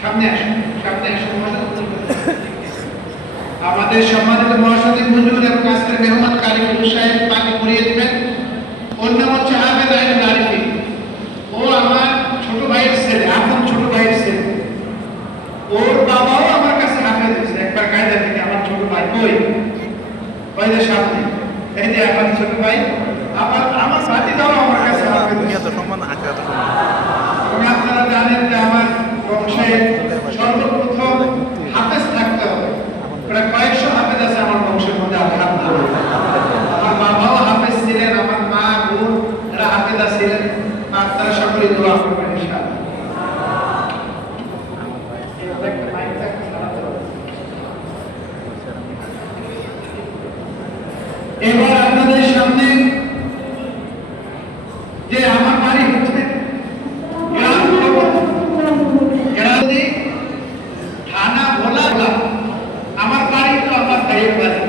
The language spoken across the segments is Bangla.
সামনে আসুন, আমাদের সম্মানিত মহাসচিব হুজুর এবং আজকের মেহমান কারি হুজুর সাহেব পানি পরিয়ে দিবেন। ওর নাম হচ্ছে হাফেজ আইনুল আরিফি। ও আমার ছোট ভাইয়ের ছেলে, আপন ছোট ভাইয়ের ছেলে। ওর বাবাও আমার কাছে হাফেজ হয়েছে একবার কায়দা থেকে। আমার ছোট ভাই ওই যে সামনে, এই যে আমার ছোট ভাই, আমার ভাতিজাও আমার কাছে হাফেজ হয়েছে। আপনারা জানেন যে আমার বংশে সর্বপ্রথম হাফেজ থাকতে হবে। প্রায় কয়েকশো হাফেজ আছে আমার বংশের মধ্যে। আলহামদুলিল্লাহ, আমার বাবাও হাফেজ ছিলেন, আমার মা বোন এরা হাফেজা ছিলেন। আপনারা সকলে দোয়া করবেন ইনশাআল্লাহ। এবার আপনাদের সামনে যে আমার বাড়ি হচ্ছে থানা ভোলা। আমার বাড়ি তো আমার ভাইয়ের বাড়ি,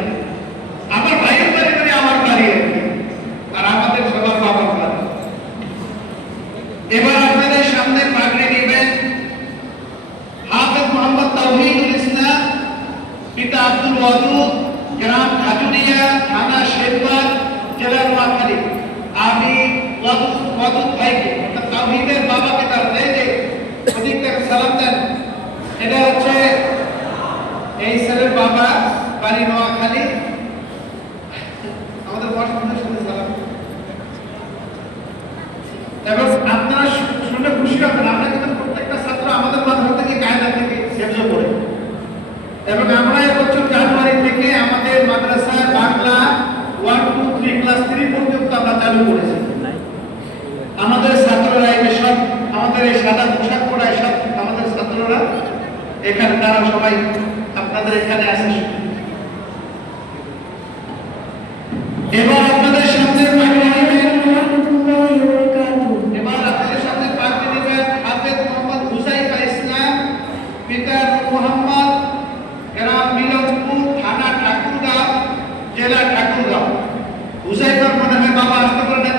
আমার ভাইয়ের বাড়ি মানে আমার বাড়ি, আর আমাদের সবার বাবার বাড়ি। এবার আপনাদের সামনে পাগড়ি নেবেন হাফেজ মোহাম্মদ তাওহীদুল ইসলাম, পিতা আব্দুল ওয়াদুদ, গ্রাম খাজুরিয়া, থানা শেরবাগ, জেলা নোয়াখালী। আমি ওয়াদুদ ভাইকে, তাওহীদের বাবাকে তার যে অধিকতর সালাম দেন। এটা হচ্ছে এই ছেলের বাবা, বাড়ি নোয়াখালী। আমাদের বর্ষার সাথে সালাম। এবং আপনারা শুনে খুশি হবেন, আমরা কিন্তু প্রত্যেকটা ছাত্র আমাদের মাধ্যম থেকে কায়দা থেকে শেষ করে। এবং আমরা এবছর জানুয়ারি থেকে আমাদের মাদ্রাসায় বাংলা 1, 2, 3 ক্লাস 3 পর্যন্ত আমরা চালু করেছি। আমাদের ছাত্ররা এই সব, আমাদের এই সাদা পোশাক পরা সব আমাদের ছাত্ররা এখানে, তারা সবাই আপনাদের এখানে আসে। এবার আপনাদের সামনে পাগড়ি নেবেন হাফেজ মোহাম্মদ হুসাইফা ইসলাম, পিতা মোহাম্মদ, গ্রাম মিলনপুর, থানা ঠাকুরগাঁও, জেলা ঠাকুরগাঁও। হুসাইফার মনে হয় বাবা আসতে পারে না,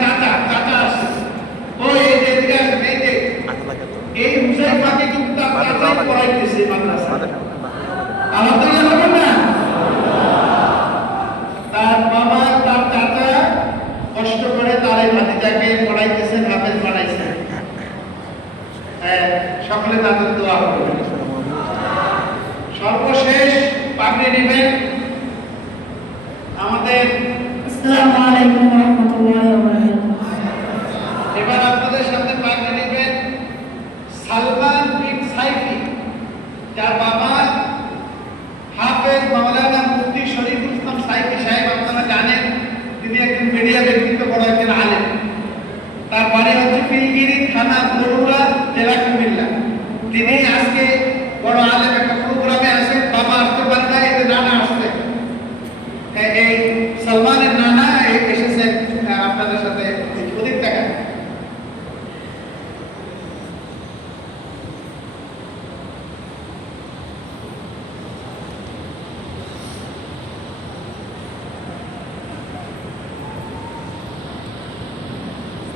চাচা আসছে। ওই এই যে এদিকে আসেন, এই যে এই হুসাইফাকে কিন্তু তার চাচাই পড়াইতেছে মাদ্রাসায়। আলহামদুলিল্লাহ বলুন না। তার বাবা, তার চাচা কষ্ট করে তার এই ভাতিজাকে পড়াইতেছেন, হাফেজ বানাইছেন। সকলে তাদের দোয়া করবেন। সর্বশেষ পাগড়ি নেবেন আমাদের। আসসালামু আলাইকুম ওয়া রাহমাতুল্লাহি ওয়া বারাকাতুহু। এবার আপনাদের সামনে পাগড়ি নেবেন সালমান বিন সাইফি, যার বাবা হাফেজ মাওলানা মুফতি শরীফুল ইসলাম সাইফি সাহেব। আপনারা জানেন তিনি একজন মিডিয়া ব্যক্তিত্ব, বড় একজন আলেম। তার বাড়ি হচ্ছে পিলগিরি, থানা বরুড়া, জেলা কুমিল্লা। তিনি আজকে বড় আলেম একটা প্রোগ্রামে আসেন, বাবা আসতে পারে না, এতে নানা আসছে। এই সালমানের নানা এসেছেন আপনাদের সাথে অধিক টাকা।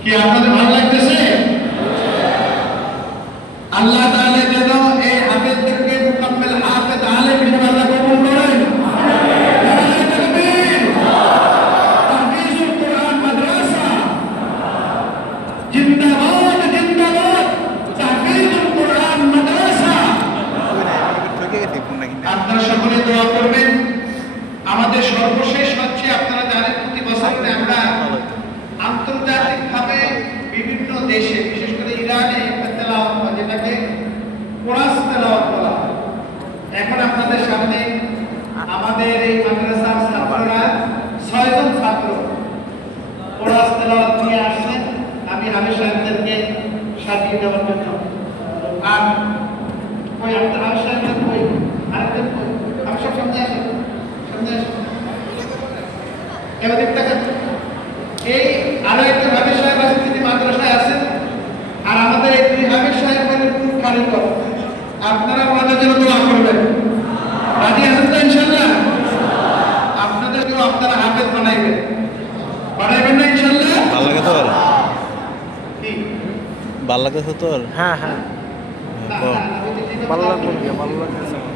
কি আপনাদের ভালো লাগতেছে? আল্লাহ তাআলা যেন এই হাফেজদেরকে মুকাম্মেল হাফেজ আলেম হিসেবে আল্লাহ কবুল করেন। তাহফিজুল কোরআন মাদ্রাসা জিন্দাবাদ, জিন্দাবাদ। তাহফিজুল কোরআন মাদ্রাসা। আপনারা সকলে দোয়া করবেন। আমাদের সর্বশেষ হচ্ছে, আপনারা জানেন প্রতি বছর আমরা আন্তর্জাতিকভাবে বিভিন্ন দেশে, বিশেষ করে ইরানে তেলাওয়াত, যেটাকে কোরআন তেলাওয়াত বলা হয়। এখন আপনাদের সামনে আমাদের এই মাদ্রাসার ছাত্ররা 6 জন ছাত্র কোরআন তেলাওয়াত নিয়ে আসছেন। আমি হাফেজ সাহেবদেরকে সাজিয়ে দেওয়ার জন্য। আর ওই আমাদের হাফেজ সাহেবদের কই, আরেকজন কই, আমি সব সামনে আসেন, সামনে আসেন। এবার দেখতে এই আরো একজন হাফেজ সাহেব আছেন, তিনি মাদ্রাসায় আছেন। আর আমাদের এই 2 হাফেজ সাহেব খুব কারিগর। আপনারা ওনাদের জন্য দোয়া করবেন। রাজি আছেন তো ইনশাআল্লাহ? আপনাদেরকেও আপনারা হাফেজ বানাইবেন না ইনশাআল্লাহ? ভালো লাগে তোর? কি ভালো লাগে তোর? হ্যাঁ হ্যাঁ। না ও, না, না, ওই যে যেটা ভালো লাগলো ভালো লাগতেছে আমার।